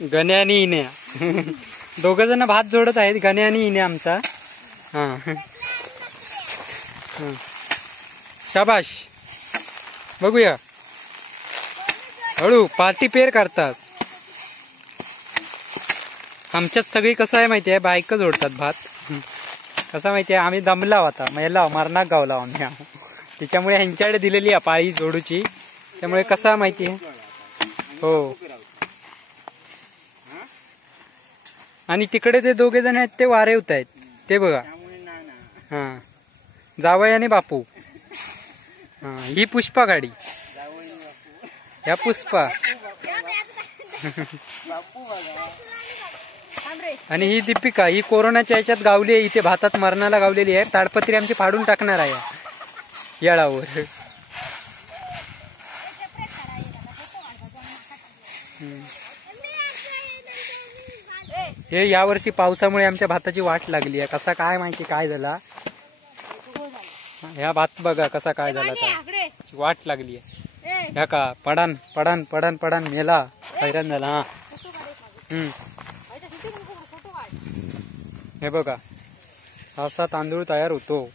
गण्या आणि इन्या दोघ जण भात जोडत आहेत, गण्या आणि इन्या आमचा. हा शाबाश. बघूया हळू पार्टी पेर करतास. आमच्यात सगळी कसं आहे माहितीये, बायका जोडतात भात. कसं माहितीये, आम्ही दमला होता मेला मरणाक गावला आम्ही, त्याच्यामुळे ह्यांच्याकडे दिलेली आहे पाळी जोडूची. त्यामुळे कसं माहितीये हो. आणि तिकडे ते दोघे जण आहेत ते वारे होत आहेत ते बघा. हा जावई आणि बापू. हा ही पुष्पा गाडी, ह्या पुष्पा. आणि ही दीपिका, ही कोरोनाच्या ह्याच्यात गावली आहे इथे भातात मरणाला गावलेली आहे. ताडपत्री आमची फाडून टाकणार आहे याळावर. हे यावर्षी पावसामुळे आमच्या भाताची वाट लागली आहे. कसा काय माहिती काय झाला, ह्या भात बघा कसा काय झाला, वाट लागली आहे ह्या का. पडान पडान पडान पडान मेला, हैराण झाला. हा हे बघा असा तांदूळ तयार होतो.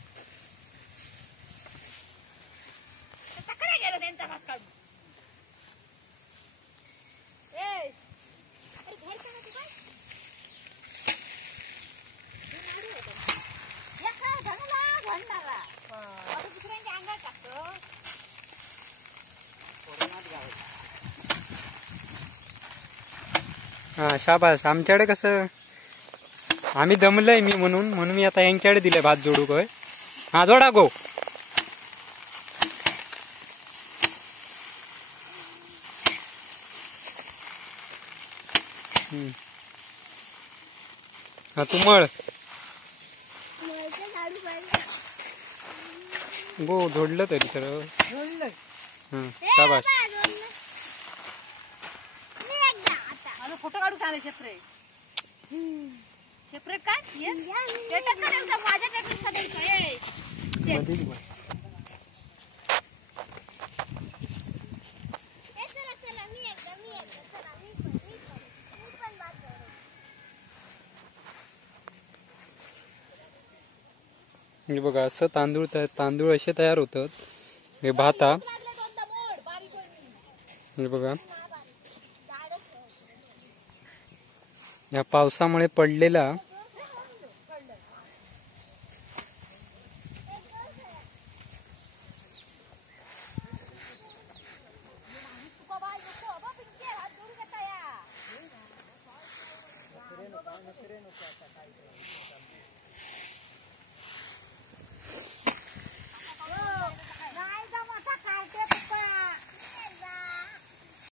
हा शाबास. आमच्याकडे कसं आम्ही दमलंय मी म्हणून मी आता यांच्याकडे दिलंय भात जोडू काय. हा जोडा गो. हा तू मळ गो. जोडलं तरी सर. शाबास. फोटो काढू चालेल सेपरेट सेपरेट का स्टेटस काढेल का माझ्या स्टेटस काढेल का. हे बघा असं तांदूळ असे तयार होतात. हे भाता हे बघा या पावसामुळे पडलेला